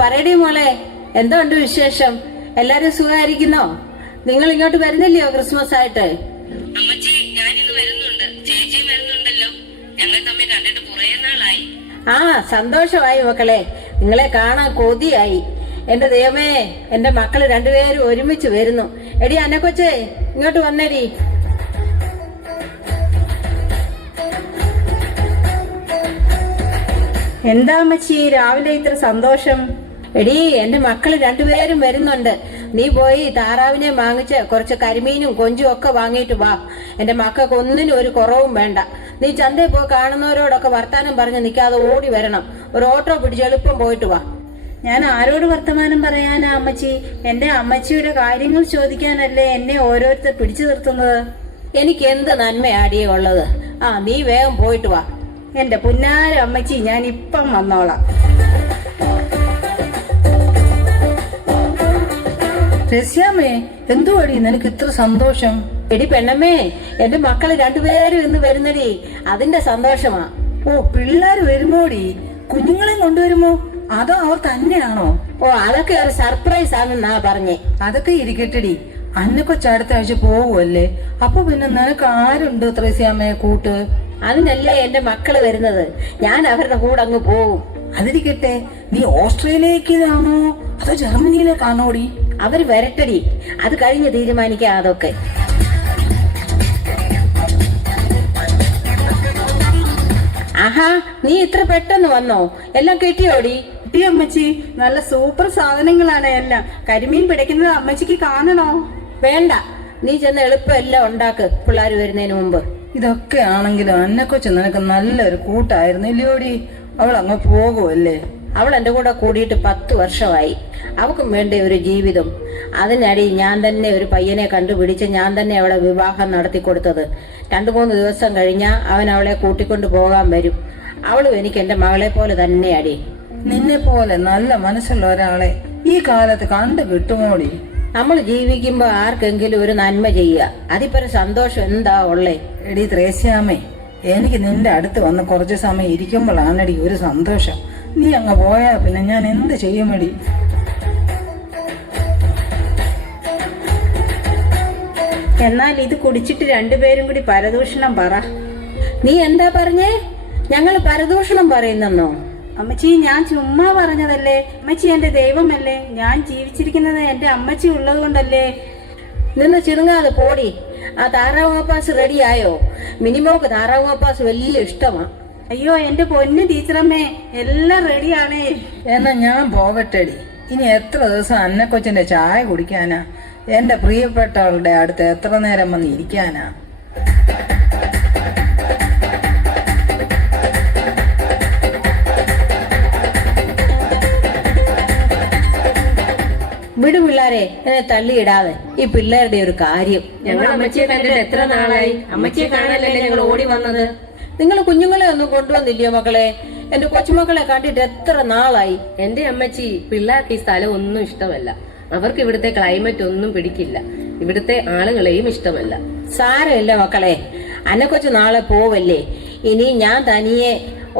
പറയടി മോളെ, എന്തോ ഉണ്ട് വിശേഷം? എല്ലാരും സുഖമായിരിക്കുന്നോ? നിങ്ങൾ ഇങ്ങോട്ട് വരുന്നില്ലയോ ക്രിസ്മസ് ആയിട്ട്? അമ്മച്ചി, ഞാനിന്ന് വരുന്നുണ്ട്. ചേച്ചിയും വരുന്നുണ്ടല്ലോ. ഞങ്ങൾ തമ്മിൽ കണ്ടിട്ട് കുറേ നാളായി. സന്തോഷമായി മക്കളെ, നിങ്ങളെ കാണാൻ കൊതിയായി. എന്റെ ദൈവമേ, എന്റെ മക്കള് രണ്ടുപേരും ഒരുമിച്ച് വരുന്നു. എടി അന്നക്കൊച്ചേ, ഇങ്ങോട്ട് വന്നേടി. എന്താ അമ്മച്ചി രാവിലെ ഇത്ര സന്തോഷം? എടി, എന്റെ മക്കള് രണ്ടുപേരും വരുന്നുണ്ട്. നീ പോയി താറാവിനെ വാങ്ങിച്ച് കുറച്ച് കരിമീനും കൊഞ്ചും ഒക്കെ വാങ്ങിയിട്ട് വാ. എന്റെ മക്കൾക്ക് ഒന്നിനും ഒരു കുറവും വേണ്ട. നീ ചന്തയിൽ പോയി കാണുന്നവരോടൊക്കെ വർത്താനം പറഞ്ഞ് നിൽക്കാതെ ഓടി വരണം. ഒരു ഓട്ടോ പിടിച്ച് എളുപ്പം പോയിട്ട് വാ. ഞാൻ ആരോട് വർത്തമാനം പറയാനാ അമ്മച്ചി? എന്റെ അമ്മച്ചിയുടെ കാര്യങ്ങൾ ചോദിക്കാനല്ലേ എന്നെ ഓരോരുത്തർ പിടിച്ചു നിർത്തുന്നത്. എനിക്ക് എന്ത് നന്മയാടിയേ ഉള്ളത്? നീ വേഗം പോയിട്ട് വാ. എന്റെ പുന്നാര അമ്മച്ചി, ഞാൻ ഇപ്പം വന്നോളാം. രസ്യാമേ, എന്തുവാടി നിനക്ക് ഇത്ര സന്തോഷം? എടി പെണ്ണമ്മേ, എന്റെ മക്കള് രണ്ടുപേരും ഇന്ന് വരുന്നടി, അതിന്റെ സന്തോഷമാ. പിള്ളേര് വരുമോടി? കുഞ്ഞുങ്ങളെ കൊണ്ടുവരുമോ അതോ അവർ തന്നെയാണോ? അതൊക്കെ ഒരു സർപ്രൈസ് ആണെന്നാ പറഞ്ഞേ. അതൊക്കെ ഇരിക്കട്ടെടി, അന്നക്കൊച്ച അടുത്ത ആഴ്ച പോവുമല്ലേ? അപ്പൊ പിന്നെ നിനക്ക് ആരുണ്ട് ത്രേസ്യാമ്മയെ കൂട്ട്? അതിനല്ലേ എന്റെ മക്കള് വരുന്നത്. ഞാൻ അവരുടെ കൂടെ അങ്ങ് പോവും. അതിരിക്കട്ടെ, നീ ഓസ്ട്രേലിയയിലേക്കാണോ അതോ ജർമ്മനിയിലേക്കാണോടി? അവര് വരട്ടടി, അത് കഴിഞ്ഞ് തീരുമാനിക്കാം അതൊക്കെ. നീ ഇത്ര പെട്ടെന്ന് വന്നോ? എല്ലാം കിട്ടിയോടി? അമ്മച്ചി, നല്ല സൂപ്പർ സാധനങ്ങളാണ് എല്ലാം. കരിമീൻ പിടിക്കുന്നത് അമ്മച്ചിക്ക് കാണണോ? വേണ്ട, നീ ചെന്ന് എളുപ്പം എല്ലാം ഉണ്ടാക്ക്, പിള്ളേര് വരുന്നതിന് മുമ്പ്. ഇതൊക്കെ ആണെങ്കിലും അന്നക്കൊച്ച് നിനക്ക് നല്ലൊരു കൂട്ടായിരുന്നു ഇല്ലയോടി? അവൾ അങ്ങ് പോകുമല്ലേ? അവൾ എന്റെ കൂടെ കൂടിയിട്ട് 10 വർഷമായി. അവൾക്കും വേണ്ട ഒരു ജീവിതം. അതിനടി ഞാൻ തന്നെ ഒരു പയ്യനെ കണ്ടുപിടിച്ച് ഞാൻ തന്നെ അവളെ വിവാഹം നടത്തി കൊടുത്തത്. 2-3 ദിവസം കഴിഞ്ഞാൽ അവൻ അവളെ കൂട്ടിക്കൊണ്ട് പോകാൻ വരും. അവളും എനിക്ക് എന്റെ മകളെ പോലെ തന്നെ അടി. നിന്നെ പോലെ നല്ല മനസ്സുള്ള ഒരാളെ ഈ കാലത്ത് കണ്ടു കിട്ടുമോടി? നമ്മൾ ജീവിക്കുമ്പോ ആർക്കെങ്കിലും ഒരു നന്മ ചെയ്യുക, അതിപ്പോ സന്തോഷം എന്താ ഉള്ളേ? എടി ത്രേസ്യാമേ, എനിക്ക് നിന്റെ അടുത്ത് വന്ന് കുറച്ച് സമയം ഇരിക്കുമ്പോഴാണടി ഒരു സന്തോഷം. നീ അങ്ങ് പോയാ പിന്നെ ഞാൻ എന്ത് ചെയ്യുമടി? എന്നാൽ ഇത് കുടിച്ചിട്ട് രണ്ടുപേരും കൂടി പരദൂഷണം പറ. നീ എന്താ പറഞ്ഞേ? ഞങ്ങൾ പരദൂഷണം പറയുന്നെന്നോ? അമ്മച്ചി, ഞാൻ ചുമ്മാ പറഞ്ഞതല്ലേ. അമ്മച്ചി എന്റെ ദൈവമല്ലേ. ഞാൻ ജീവിച്ചിരിക്കുന്നത് എന്റെ അമ്മച്ചി ഉള്ളത് കൊണ്ടല്ലേ. നിന്ന് ചിണുങ്ങാതെ പോടി. ആ താറാവ് മപ്പാസ് റെഡിയായോ? മിനിമോക്ക് താറാവ് മപ്പാസ് വലിയ ഇഷ്ടമാ. അയ്യോ എന്റെ പൊന്നു ടീച്ചറമ്മേ, എല്ലാം റെഡിയാണേ. എന്നാ ഞാൻ പോകട്ടെടി. ഇനി എത്ര ദിവസം അന്നക്കൊച്ചിന്റെ ചായ കുടിക്കാനാ? എന്റെ പ്രിയപ്പെട്ടവളുടെ അടുത്ത് എത്ര നേരം വന്ന് ഇരിക്കാനാ? വിടു പിള്ളാരെ, എന്നെ തള്ളിയിടാതെ. ഈ പിള്ളേരുടെ ഒരു കാര്യം. ഞങ്ങൾ അമ്മച്ചിയെ കണ്ടിട്ട് എത്ര നാളായി. അമ്മച്ചിയെ കാണാനല്ലേ ഞങ്ങൾ ഓടി വന്നത്. നിങ്ങൾ കുഞ്ഞുങ്ങളെ ഒന്നും കൊണ്ടുവന്നില്ലയോ മക്കളെ? എന്റെ കൊച്ചുമക്കളെ കണ്ടിട്ട് എത്ര നാളായി. എന്റെ അമ്മച്ചി, പിള്ളേർക്ക് ഈ സ്ഥലം ഒന്നും ഇഷ്ടമല്ല. അവർക്ക് ഇവിടുത്തെ ക്ലൈമറ്റ് ഒന്നും പിടിക്കില്ല. ഇവിടുത്തെ ആളുകളെയും ഇഷ്ടമല്ല. സാരമില്ല മക്കളെ, അന്നക്കൊച്ചു നാളെ പോവല്ലേ. ഇനി ഞാൻ തനിയെ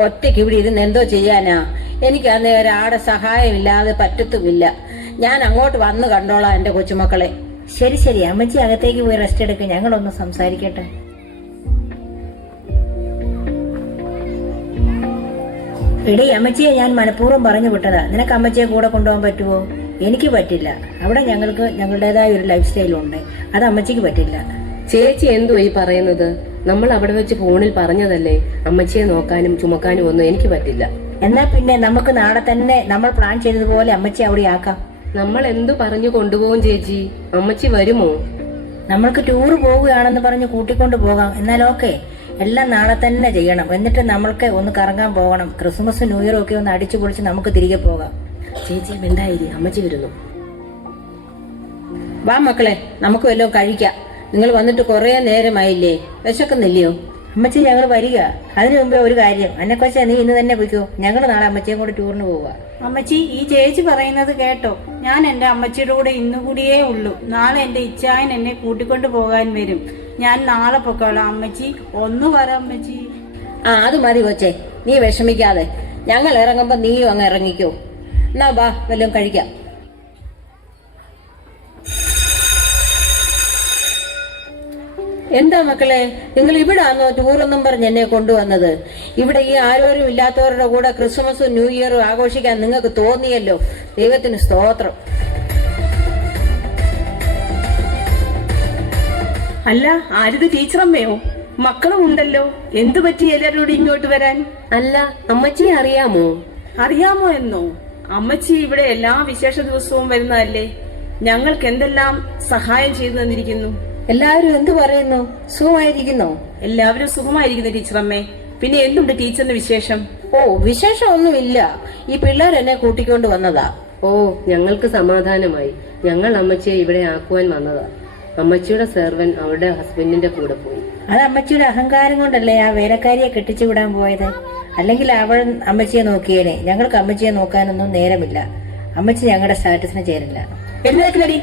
ഒറ്റയ്ക്ക് ഇവിടെ ഇരുന്ന് എന്തോ ചെയ്യാനാ? എനിക്ക് അന്നേ ഒരാടെ സഹായമില്ലാതെ പറ്റത്തുമില്ല. ഞാൻ അങ്ങോട്ട് വന്ന് കണ്ടോളാം എന്റെ കൊച്ചുമക്കളെ. ശരി ശരി, അമ്മച്ചി അകത്തേക്ക് പോയി റെസ്റ്റ് എടുക്കുക. ഞങ്ങളൊന്ന് സംസാരിക്കട്ടെ. എടി, അമ്മച്ചിയെ ഞാൻ മനഃപൂർവ്വം പറഞ്ഞു വിട്ടതാ. നിനക്ക് അമ്മച്ചിയെ കൂടെ കൊണ്ടുപോകാൻ പറ്റുമോ? എനിക്ക് പറ്റില്ല. അവിടെ ഞങ്ങൾക്ക് ഞങ്ങളുടേതായ ഒരു ലൈഫ് സ്റ്റൈലുണ്ട്, അത് അമ്മച്ചിക്ക് പറ്റില്ല. ചേച്ചി എന്തോ ഈ പറയുന്നത്? നമ്മൾ അവിടെ വെച്ച് ഫോണിൽ പറഞ്ഞതല്ലേ അമ്മച്ചിയെ നോക്കാനും ചുമക്കാനും ഒന്നും എനിക്ക് പറ്റില്ല. എന്നാ പിന്നെ നമുക്ക് നാളെ തന്നെ നമ്മൾ പ്ലാൻ ചെയ്തതുപോലെ അമ്മച്ചി അവിടെ ആക്കാം. നമ്മൾ എന്തു പറഞ്ഞു കൊണ്ടുപോകും ചേച്ചി? അമ്മച്ചി വരുമോ? നമ്മൾക്ക് ടൂറ് പോവുകയാണെന്ന് പറഞ്ഞ് കൂട്ടിക്കൊണ്ട് പോകാം. എന്നാൽ ഓക്കെ, എല്ലാം നാളെ തന്നെ ചെയ്യണം. എന്നിട്ട് നമ്മൾക്ക് ഒന്ന് കറങ്ങാൻ പോകണം. ക്രിസ്മസ് ന്യൂ ഇയർ ഒക്കെ ഒന്ന് അടിച്ചു പൊളിച്ച് നമുക്ക് തിരികെ പോകാം. ചേച്ചി മിണ്ടായിരി, അമ്മച്ചി വരുന്നു. വാ മക്കളെ, നമുക്ക് വല്ലതും കഴിക്കാം. നിങ്ങൾ വന്നിട്ട് കുറേ നേരമായില്ലേ? വിശക്കുന്നില്ലയോ? അമ്മച്ചി, ഞങ്ങൾ വരിക. അതിനു മുമ്പേ ഒരു കാര്യം, അന്നെക്കൊച്ച നീ ഇന്ന് തന്നെ പോയിക്കോ. ഞങ്ങൾ നാളെ അമ്മച്ചിയും കൂടെ ടൂറിന് പോവുക. അമ്മച്ചി, ഈ ചേച്ചി പറയുന്നത് കേട്ടോ. ഞാൻ എന്റെ അമ്മച്ചിയുടെ കൂടെ ഇന്നുകൂടിയേ ഉള്ളൂ. നാളെ എന്റെ ഇച്ചായൻ എന്നെ കൂട്ടിക്കൊണ്ട് പോകാൻ വരും. ഞാൻ നാളെ പൊക്കോളാം. അമ്മച്ചി ഒന്ന് പറ അമ്മച്ചി. അത് മതി കൊച്ചേ, നീ വിഷമിക്കാതെ. ഞങ്ങൾ ഇറങ്ങുമ്പോ നീയും അങ്ങ് ഇറങ്ങിക്കോ. എന്നാ വാ വല്ലതും കഴിക്കാം. എന്താ മക്കളെ, നിങ്ങൾ ഇവിടെ ആണോ ടൂറെന്നും പറഞ്ഞ് എന്നെ കൊണ്ടുവന്നത്? ഇവിടെ ഈ ആരോരും ഇല്ലാത്തവരുടെ കൂടെ ക്രിസ്മസും ന്യൂ ഇയറും ആഘോഷിക്കാൻ നിങ്ങൾക്ക് തോന്നിയല്ലോ. ദൈവത്തിന് സ്തോത്രം. അല്ല, ആരിത് ടീച്ചറമ്മയോ? മക്കളും ഉണ്ടല്ലോ. എന്തു പറ്റി എല്ലാവരോടും ഇങ്ങോട്ട് വരാൻ? അല്ല, അമ്മച്ചിയെ അറിയാമോ? അറിയാമോ എന്നോ? അമ്മച്ചി ഇവിടെ എല്ലാ വിശേഷ ദിവസവും വരുന്നതല്ലേ. ഞങ്ങൾക്ക് എന്തെല്ലാം സഹായം ചെയ്തു തന്നിരിക്കുന്നു. എല്ലാവരും എന്തു പറയുന്നു? സുഖമായിരിക്കുന്നോ? എല്ലാവരും സുഖമായിരിക്കുന്നു ടീച്ചറമ്മേ. പിന്നെ എന്തുണ്ട് ടീച്ചറിന്റെ വിശേഷം? ഓ, വിശേഷമൊന്നുമില്ല. ഈ പിള്ളേർ എന്നെ കൂട്ടിക്കൊണ്ട് വന്നതാ. ഓ, ഞങ്ങൾക്ക് സമാധാനമായി. ഞങ്ങൾ അമ്മച്ചിയെ ഇവിടെ ആക്കുവാൻ വന്നതാ. അമ്മച്ചിയുടെ സെർവൻ അവരുടെ ഹസ്ബൻഡിന്റെ കൂടെ പോയി. അത് അമ്മച്ചിയുടെ അഹങ്കാരം കൊണ്ടല്ലേ ആ വേലക്കാരിയെ കെട്ടിച്ചു വിടാൻ പോയത്. അല്ലെങ്കിൽ അവൾ അമ്മച്ചിയെ നോക്കിയേനെ. ഞങ്ങൾക്ക് അമ്മച്ചിയെ നോക്കാനൊന്നും നേരമില്ല. അമ്മച്ചി ഞങ്ങളുടെ സ്റ്റാറ്റസിന് ചേരില്ല. എന്തിനടി?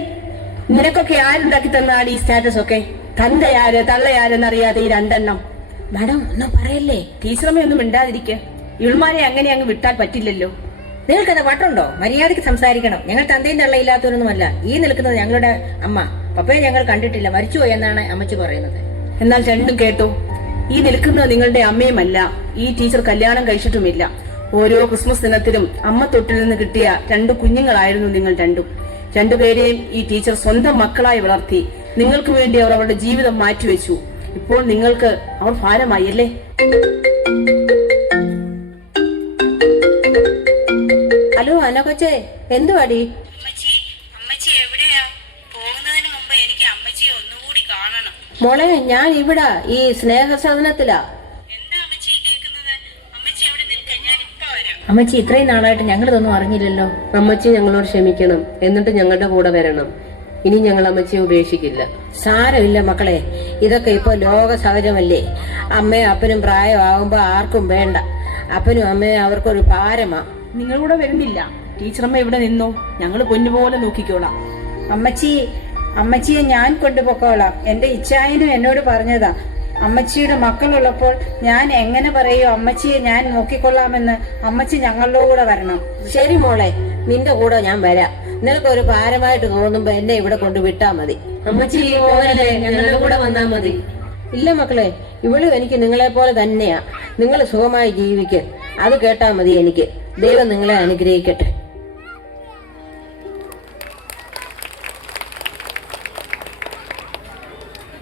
നിനക്കൊക്കെ ആരുണ്ടാക്കി തന്നാണ് ഈ സ്റ്റാറ്റസ് ഒക്കെ? തന്തയാര് തള്ളയാരെന്നറിയാതെ ഈ രണ്ടെണ്ണം. മാഡം ഒന്നും പറയല്ലേ. ടീച്ചറമ്മ ഒന്നും മിണ്ടാതിരിക്കുക. ഇവൾമാരെ അങ്ങനെ അങ്ങ് വിട്ടാൽ പറ്റില്ലല്ലോ. നിങ്ങൾക്കത് വട്ടുണ്ടോ? മര്യാദയ്ക്ക് സംസാരിക്കണം. ഞങ്ങൾ തന്തയും തള്ളയില്ലാത്തവരൊന്നുമല്ല. ഈ നിൽക്കുന്നത് ഞങ്ങളുടെ അമ്മ. പപ്പയെ ഞങ്ങൾ കണ്ടിട്ടില്ല, മരിച്ചുപോയി എന്നാണ് അമ്മച്ചി പറയുന്നത്. എന്നാൽ രണ്ടും കേട്ടോ. ഈ നിൽക്കുന്നത് നിങ്ങളുടെ അമ്മയുമല്ല. ഈ ടീച്ചർ കല്യാണം കഴിച്ചിട്ടുമില്ല. ഓരോ ക്രിസ്മസ് ദിനത്തിലും അമ്മ തൊട്ടിൽ നിന്ന് കിട്ടിയ 2 കുഞ്ഞുങ്ങളായിരുന്നു നിങ്ങൾ രണ്ടും. രണ്ടുപേരെയും ഈ ടീച്ചർ സ്വന്തം മക്കളായി വളർത്തി. നിങ്ങൾക്ക് വേണ്ടി അവർ അവരുടെ ജീവിതം മാറ്റിവെച്ചു. ഇപ്പോൾ നിങ്ങൾക്ക് അവർ ഭാരമായി അല്ലേ? ഹലോ അന്ന കൊച്ചേ, എന്തുവാടി? അമ്മച്ചി എവിടെയാ? പോകുന്നതിന് മുമ്പ് എനിക്ക് അമ്മച്ചിയെ ഒന്നുകൂടി കാണണം. മോളെ, ഞാൻ ഇവിടെ ഈ സ്നേഹസദനത്തിലാ. എന്താ അമ്മച്ചി കേൾക്കുന്നത്? അമ്മച്ചി എവിടെ നിൽക്കാൻ? ഞാൻ ഇപ്പൊ വരാം. അമ്മച്ചി ഇത്രയും നാളായിട്ട് ഞങ്ങളിതൊന്നും അറിഞ്ഞില്ലല്ലോ. അമ്മച്ചി ഞങ്ങളോട് ക്ഷമിക്കണം. എന്നിട്ട് ഞങ്ങളുടെ കൂടെ വരണം. ഇനി ഞങ്ങൾ അമ്മച്ചിയെ ഉപേക്ഷിക്കില്ല. സാരമില്ല മക്കളെ, ഇതൊക്കെ ഇപ്പൊ ലോക സഹജമല്ലേ. അമ്മയും അപ്പനും പ്രായമാകുമ്പോ ആർക്കും വേണ്ട. അപ്പനും അമ്മയും അവർക്കൊരു ഭാരമാ. നിങ്ങളിവിടെ വരുന്നില്ല. ടീച്ചറമ്മ ഇവിടെ നിന്നോ. ഞങ്ങൾ പൊന്നുപോലെ നോക്കിക്കോളാം. അമ്മച്ചിയെ ഞാൻ കൊണ്ടുപോക്കോളാം. എന്റെ ഇച്ഛായനും എന്നോട് പറഞ്ഞതാ. അമ്മച്ചിയുടെ മക്കളുള്ളപ്പോൾ ഞാൻ എങ്ങനെ പറയൂ അമ്മച്ചിയെ ഞാൻ നോക്കിക്കൊള്ളാമെന്ന്? അമ്മച്ചി ഞങ്ങളുടെ കൂടെ വരണം. ശരി മോളെ, നിന്റെ കൂടെ ഞാൻ വരാം. നിനക്കൊരു ഭാരമായിട്ട് തോന്നുമ്പോ എന്നെ ഇവിടെ കൊണ്ട് വിട്ടാ മതി. അമ്മച്ചി പോകല്ലേ, ഞങ്ങളുടെ കൂടെ വന്നാ മതി. ഇല്ല മക്കളെ, ഇവളും എനിക്ക് നിങ്ങളെ പോലെ തന്നെയാ. നിങ്ങൾ സുഖമായി ജീവിക്ക്. അത് കേട്ടാ മതി എനിക്ക്. ദൈവം നിങ്ങളെ അനുഗ്രഹിക്കട്ടെ.